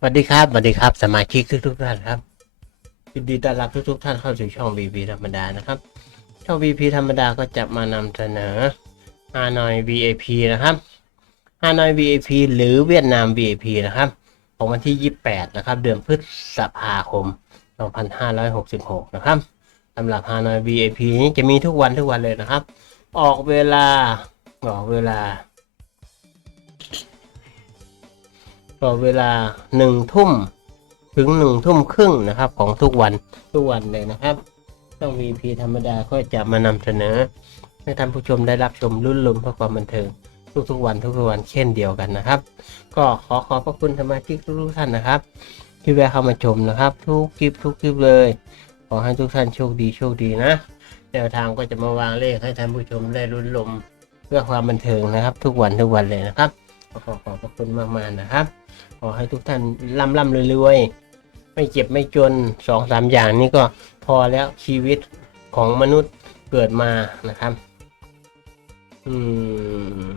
สวัสดีครับสวัสดีครับ สมาชิกทุกทุกท่านครับยินดีต้อนรับทุกทุกท่านเข้าสู่ช่อง VP ธรรมดานะครับ ช่อง VP ธรรมดาก็จะมานำเสนอฮานอย VIP นะครับฮานอย VIP หรือเวียดนาม VIP นะครับของวันที่ 28 นะครับ เดือนพฤษภาคม 2566 นะครับสำหรับฮานอย VIP นี้จะมีทุกวันทุกวันเลยนะครับ ออกเวลาออกเวลา ก็เวลาหนึ่งทุ่มถึงหนึ่งทุ่มครึ่งนะครับ ของทุกวันทุกวันเลยนะครับ ช่อง VP ธรรมดาก็จะมานำเสนอ ให้ท่านผู้ชมได้รับชมรุ่นลมเพื่อความบันเทิงทุกๆวันทุกๆวันเช่นเดียวกันนะครับ ก็ขอขอบพระคุณสมาชิกทุกๆท่านนะครับ ที่แวะเข้ามาชมนะครับ ทุกคลิปทุกคลิปเลย ขอให้ทุกท่านโชคดีโชคดีนะแนวทางก็จะมาวางเลขให้ท่านผู้ชมได้รุ่นลมเพื่อความบันเทิงนะครับ ทุกวันทุกวันเลยนะครับ ขอขอบพระคุณมากๆนะครับ ขอให้ทุกท่านร่ำร่ำรวยๆ ไม่เจ็บไม่จนสองสามอย่างนี้ก็พอแล้วชีวิตของมนุษย์เกิดมานะครับ อืม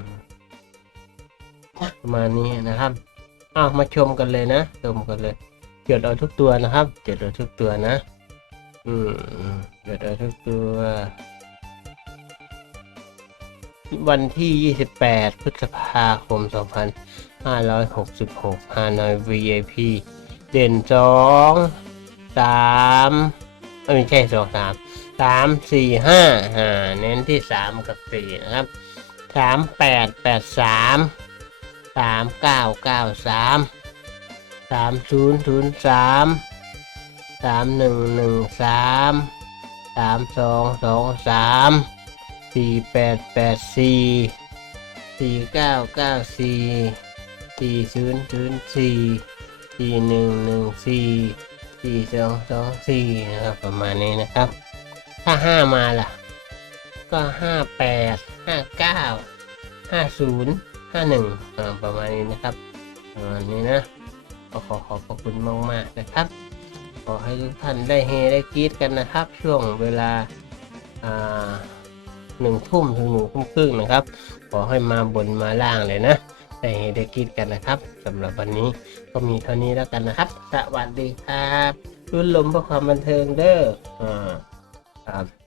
ประมาณนี้นะครับอ้าวมาชมกันเลยนะชมกันเลยเกิดเอาทุกตัวนะครับเกิดเอาทุกตัวนะ อืมเกิดเอาทุกตัว วันที่ 28 พฤษภาคม 2566ฮานอย VIP เด่นสองสามไม่ใช่สองสามสามสี่ห้าอ่าเน้นที่สามกับสี่นะครับสามแปดแปดสามสามเก้าเก้า สี่แปดแปดสี่สี่เก้าเก้าสี่สี่ศูนย์ศูนย์สี่สี่หนึ่งหนึ่งสี่สี่สองสองสี่นะครับประมาณนี้นะครับ ถ้าห้ามาล่ะ ก็ห้าแปดห้าเก้าห้าศูนย์ห้าหนึ่งประมาณนี้นะครับประมาณนี้นะก็ขอขอบพระคุณมากมากๆนะครับ ขอให้ทุกท่านได้เฮได้กรีดกันนะครับ ช่วงเวลาอ่า หนึ่งทุ่มถึงหนึ่งทุ่มครึ่งนะครับขอให้มาบนมาล่างเลยนะได้เฮได้กินกันนะครับสำหรับวันนี้ก็มีเท่านี้แล้วกันนะครับ สวัสดีครับรุ่นลมเพื่อความบันเทิงเด้ออ่าครับ